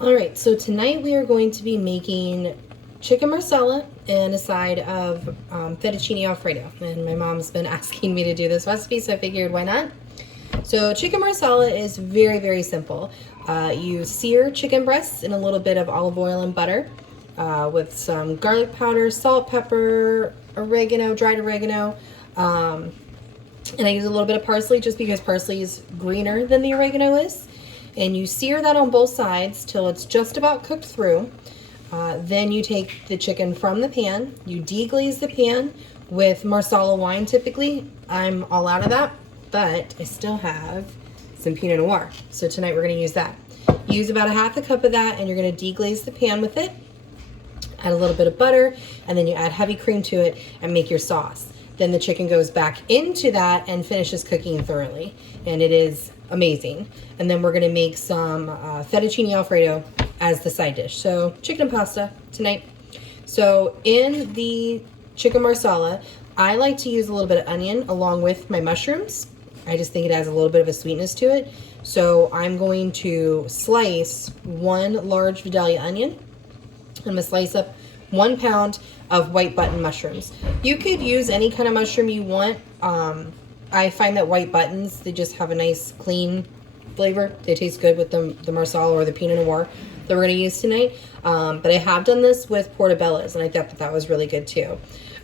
All right, so tonight we are going to be making chicken marsala and a side of fettuccine Alfredo. And my mom's been asking me to do this recipe, so I figured why not? So chicken marsala is very, very simple. You sear chicken breasts in a little bit of olive oil and butter with some garlic powder, salt, pepper, oregano, dried oregano, and I use a little bit of parsley just because parsley is greener than the oregano is. And you sear that on both sides till it's just about cooked through. Then you take the chicken from the pan, you deglaze the pan with Marsala wine typically. I'm all out of that, but I still have some Pinot Noir. So tonight we're gonna use that. Use about a half a cup of that and you're gonna deglaze the pan with it. Add a little bit of butter and then you add heavy cream to it and make your sauce. Then the chicken goes back into that and finishes cooking thoroughly. And it is amazing. And then we're gonna make some fettuccine Alfredo as the side dish. So chicken and pasta tonight. So in the chicken marsala, I like to use a little bit of onion along with my mushrooms. I just think it adds a little bit of a sweetness to it. So I'm going to slice one large Vidalia onion. I'm gonna slice up 1 pound of white button mushrooms. You could use any kind of mushroom you want. I find that white buttons, they just have a nice clean flavor. They taste good with the Marsala or the Pinot Noir that we're gonna use tonight. But I have done this with portobellos and I thought that was really good too.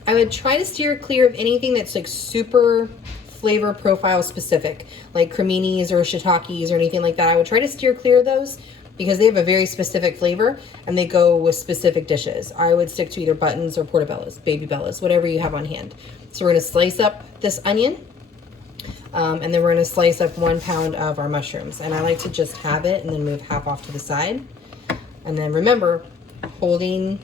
I would try to steer clear of anything that's like super flavor profile specific, like creminis or shiitakes or anything like that. I would try to steer clear of those because they have a very specific flavor and they go with specific dishes. I would stick to either buttons or portobellos, baby bellas, whatever you have on hand. So we're gonna slice up this onion and then we're gonna slice up 1 pound of our mushrooms. And I like to just have it and then move half off to the side. And then remember, holding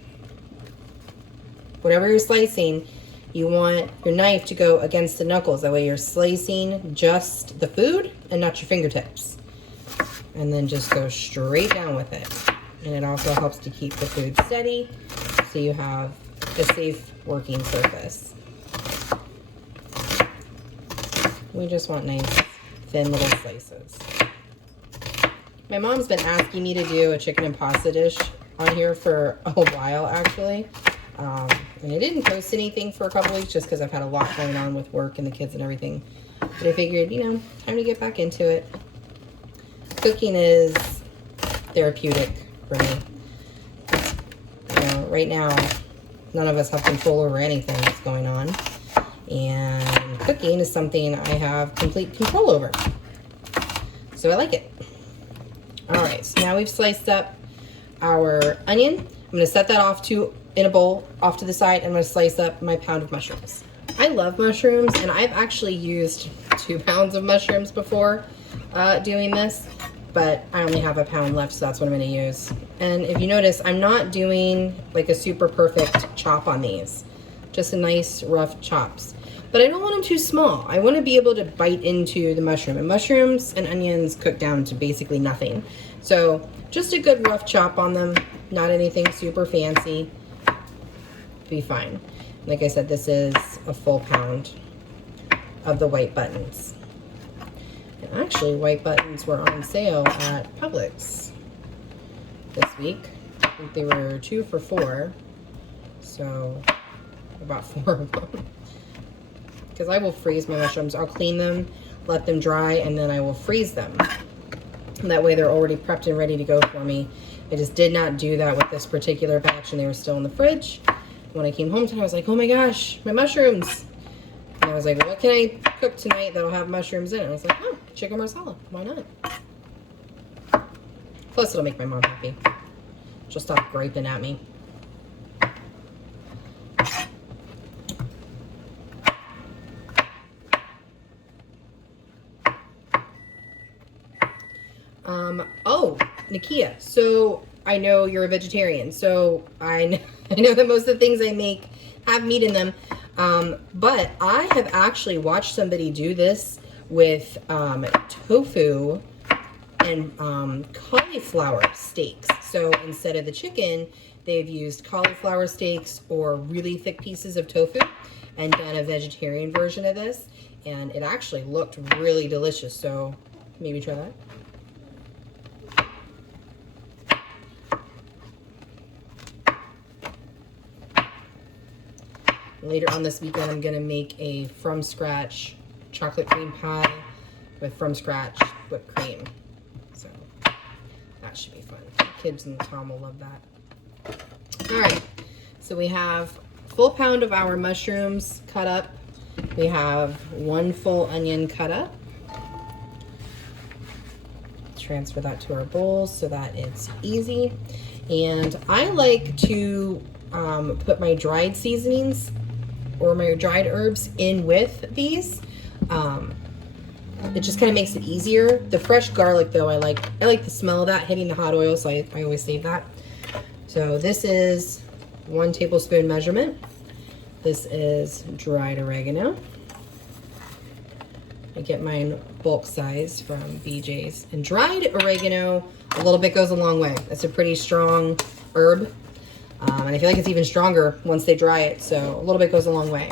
whatever you're slicing, you want your knife to go against the knuckles. That way you're slicing just the food and not your fingertips. And then just go straight down with it. And it also helps to keep the food steady so you have a safe working surface. We just want nice thin little slices. My mom's been asking me to do a chicken and pasta dish on here for a while actually. And I didn't post anything for a couple weeks just because I've had a lot going on with work and the kids and everything. But I figured, you know, time to get back into it. Cooking is therapeutic for me. You know, right now, none of us have control over anything that's going on. And cooking is something I have complete control over. So I like it. All right, so now we've sliced up our onion. I'm gonna set that off in a bowl off to the side. I'm gonna slice up my pound of mushrooms. I love mushrooms and I've actually used 2 pounds of mushrooms before doing this, but I only have a pound left, so that's what I'm gonna use. And if you notice, I'm not doing like a super perfect chop on these, just a nice rough chops. But I don't want them too small. I want to be able to bite into the mushroom. And mushrooms and onions cook down to basically nothing. So just a good rough chop on them, not anything super fancy. Be fine. Like I said, this is a full pound of the white buttons. And actually, white buttons were on sale at Publix this week. I think they were 2 for $4. So about 4 of them. Because I will freeze my mushrooms. I'll clean them, let them dry, and then I will freeze them. And that way they're already prepped and ready to go for me. I just did not do that with this particular batch and they were still in the fridge. When I came home tonight, I was like, oh my gosh, my mushrooms. And I was like, what can I cook tonight that'll have mushrooms in it? I was like, oh, chicken marsala, why not? Plus it'll make my mom happy. She'll stop griping at me. Oh, Nakia, so I know you're a vegetarian, so I know that most of the things I make have meat in them, but I have actually watched somebody do this with tofu and cauliflower steaks. So instead of the chicken, they've used cauliflower steaks or really thick pieces of tofu and done a vegetarian version of this, and it actually looked really delicious, so maybe try that. Later on this weekend, I'm gonna make a from scratch chocolate cream pie with from scratch whipped cream. So that should be fun. Kids and Tom will love that. All right, so we have a full pound of our mushrooms cut up. We have 1 full onion cut up. Transfer that to our bowl so that it's easy. And I like to put my dried seasonings or my dried herbs in with these. It just kind of makes it easier. The fresh garlic though, I like the smell of that hitting the hot oil, so I always save that. So this is 1 tablespoon measurement. This is dried oregano. I get mine bulk size from BJ's. And dried oregano, a little bit goes a long way. It's a pretty strong herb. And I feel like it's even stronger once they dry it, so a little bit goes a long way.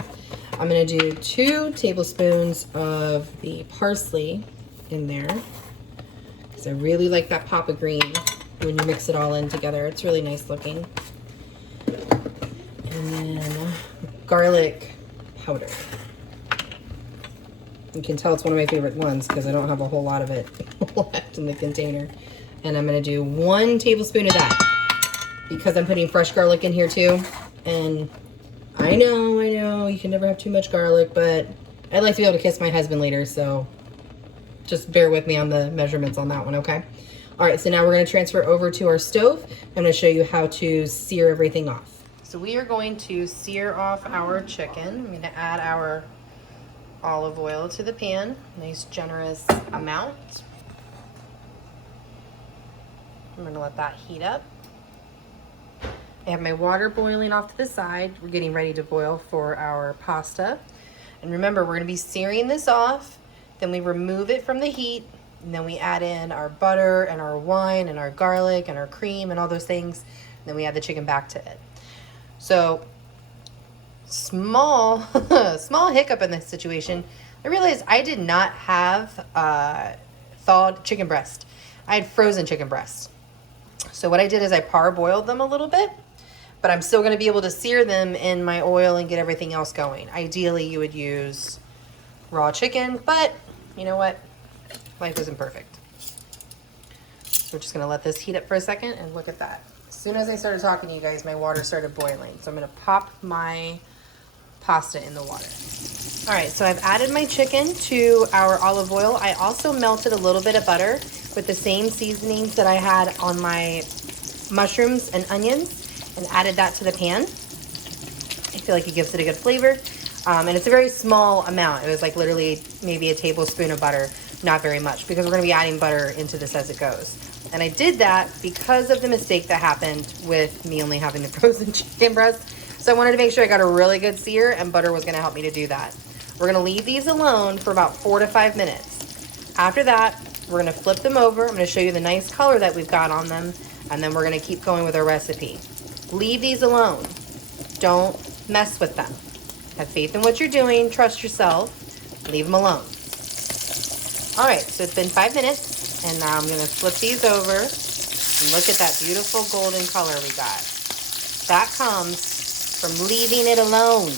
I'm gonna do 2 tablespoons of the parsley in there, because I really like that pop of green when you mix it all in together. It's really nice looking. And then garlic powder. You can tell it's one of my favorite ones because I don't have a whole lot of it left in the container. And I'm gonna do 1 tablespoon of that because I'm putting fresh garlic in here too. And I know, you can never have too much garlic, but I'd like to be able to kiss my husband later, so just bear with me on the measurements on that one, okay? All right, so now we're gonna transfer over to our stove. I'm gonna show you how to sear everything off. So we are going to sear off our chicken. I'm gonna add our olive oil to the pan, nice generous amount. I'm gonna let that heat up. I have my water boiling off to the side. We're getting ready to boil for our pasta. And remember, we're gonna be searing this off, then we remove it from the heat, and then we add in our butter and our wine and our garlic and our cream and all those things, and then we add the chicken back to it. So, small hiccup in this situation. I realized I did not have thawed chicken breast. I had frozen chicken breast. So what I did is I parboiled them a little bit, but I'm still going to be able to sear them in my oil and get everything else going. Ideally, you would use raw chicken, but you know what? Life isn't perfect. So we're just going to let this heat up for a second, and look at that. As soon as I started talking to you guys, my water started boiling. So I'm going to pop my pasta in the water. All right, so I've added my chicken to our olive oil. I also melted a little bit of butter with the same seasonings that I had on my mushrooms and onions and added that to the pan. I feel like it gives it a good flavor. And it's a very small amount. It was like literally maybe a tablespoon of butter, not very much, because we're gonna be adding butter into this as it goes. And I did that because of the mistake that happened with me only having the frozen chicken breast. So I wanted to make sure I got a really good sear, and butter was gonna help me to do that. We're gonna leave these alone for about 4 to 5 minutes. After that, we're gonna flip them over. I'm gonna show you the nice color that we've got on them, and then we're gonna keep going with our recipe. Leave these alone. Don't mess with them. Have faith in what you're doing, trust yourself, leave them alone. All right, so it's been 5 minutes, and now I'm gonna flip these over, and look at that beautiful golden color we got. That comes from leaving it alone.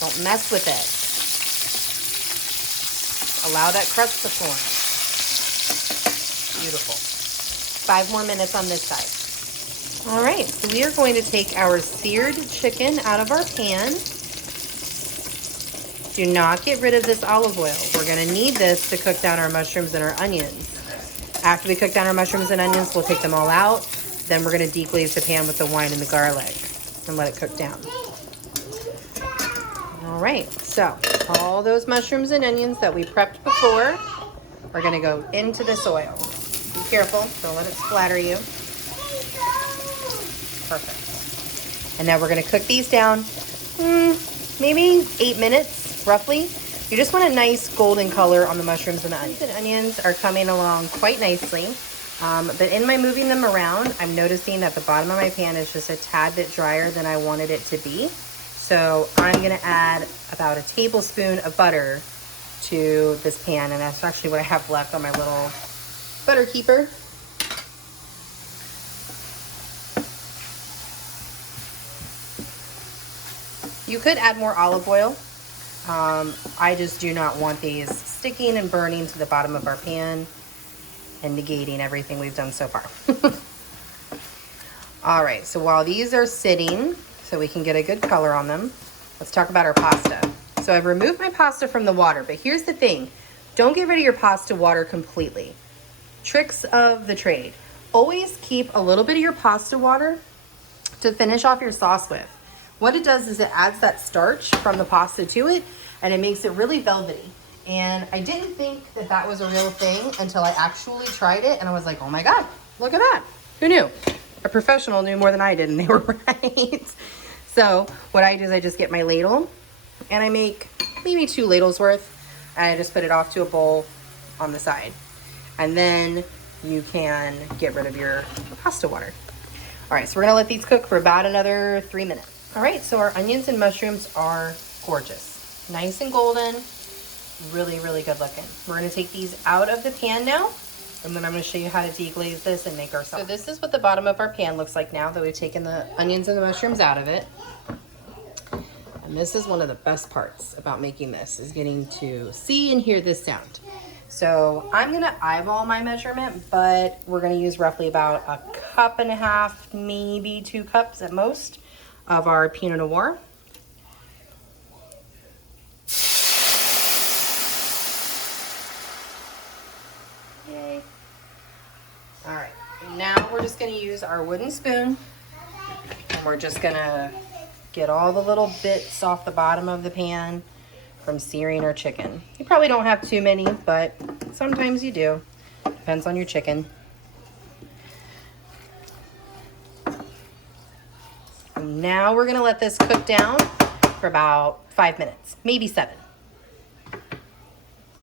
Don't mess with it. Allow that crust to form. Beautiful. 5 more minutes on this side. All right, so we are going to take our seared chicken out of our pan. Do not get rid of this olive oil. We're gonna need this to cook down our mushrooms and our onions. After we cook down our mushrooms and onions, we'll take them all out. Then we're gonna deglaze the pan with the wine and the garlic and let it cook down. All right, so all those mushrooms and onions that we prepped before are gonna go into this oil. Be careful, don't let it splatter you. Perfect. And now we're gonna cook these down maybe 8 minutes, roughly. You just want a nice golden color on the mushrooms and the onions. The onions are coming along quite nicely. But in my moving them around, I'm noticing that the bottom of my pan is just a tad bit drier than I wanted it to be. So I'm gonna add about a tablespoon of butter to this pan, and that's actually what I have left on my little butter keeper. You could add more olive oil. I just do not want these sticking and burning to the bottom of our pan and negating everything we've done so far. All right, so while these are sitting, so we can get a good color on them, let's talk about our pasta. So I've removed my pasta from the water, but here's the thing. Don't get rid of your pasta water completely. Tricks of the trade. Always keep a little bit of your pasta water to finish off your sauce with. What it does is it adds that starch from the pasta to it, and it makes it really velvety. And I didn't think that that was a real thing until I actually tried it, and I was like, oh my God, look at that. Who knew? A professional knew more than I did, and they were right. So what I do is I just get my ladle, and I make maybe 2 ladles worth, and I just put it off to a bowl on the side. And then you can get rid of your pasta water. All right, so we're gonna let these cook for about another 3 minutes. All right, so our onions and mushrooms are gorgeous. Nice and golden, really, really good looking. We're gonna take these out of the pan now, and then I'm gonna show you how to deglaze this and make our sauce. So this is what the bottom of our pan looks like now that we've taken the onions and the mushrooms out of it. And this is one of the best parts about making this, is getting to see and hear this sound. So I'm gonna eyeball my measurement, but we're gonna use roughly about 1.5 cups, maybe 2 cups at most, of our Pinot Noir. Yay. All right, now we're just gonna use our wooden spoon, and we're just gonna get all the little bits off the bottom of the pan from searing our chicken. You probably don't have too many, but sometimes you do. Depends on your chicken. And now we're gonna let this cook down for about 5 minutes, maybe 7.